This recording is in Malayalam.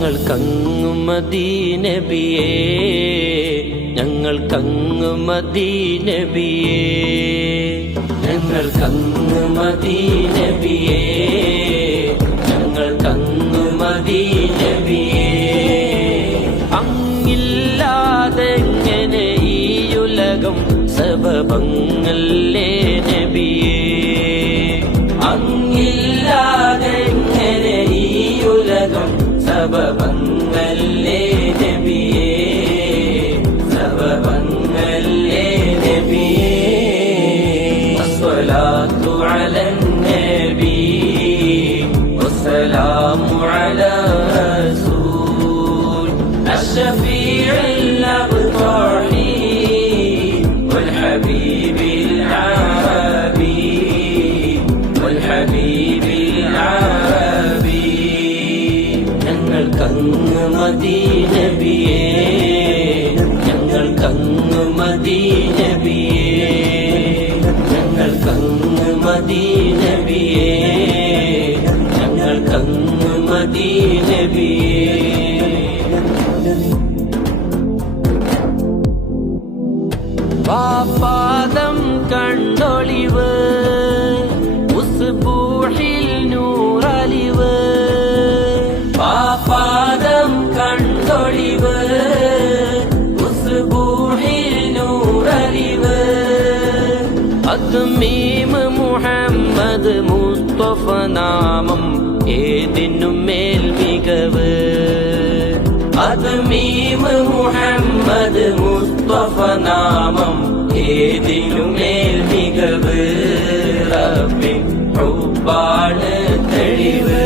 ഞങ്ങൾക്കങ്ങു മദീനബിയേ, ഞങ്ങൾക്കങ്ങു മദീനബിയേ, ഞങ്ങൾക്കങ്ങു മദീനബിയേ, ഞങ്ങൾക്കങ്ങു മദീനബിയേ. അങ്ങില്ലാതെങ്ങനെ ഈയുലകം സബബങ്ങല്ലേ നബിയേ, അങ്ങില്ലാതെങ്ങനെ ഈയുലകം സബബങ്ങല്ലേ നബിയേ, സബബങ്ങല്ലേ നബിയേ. അസ്സലാത്തു അലൻ നബി വസ്സലാമു അലാ റസൂൽ അശ്ശഫീഉൽ അബ്താഹി വൽ ഹബീബിൽ അറബി വൽ ഹബീബിൽ അറബി. ഞങ്ങൾക്കങ്ങു മദീനബിയേ, ഞങ്ങൾക്കങ്ങു മദീനബിയേ, ഞങ്ങൾക്കങ്ങു മദീനബിയേ, ഞങ്ങൾക്കങ്ങു മദീനബിയേ. പാദം കണ്ടൊളിവ് ഉസ്ബൂഹിൽ നൂറലിവ്, പാദം കണ്ടൊളിവ് ഉസ്ബൂഹിൽ നൂറലിവ്. അദ്മീം മുഹമ്മദ് മുസ്തഫ നാമം ഏതിനും മേൽ മികവ്, അദ്മീം മുഹമ്മദ് മുസ്തഫ നാമം ഏതിനും മേൽ മികവ്. റബ്ബിൻ ഹുബ്ബാണ് തെളിവ്.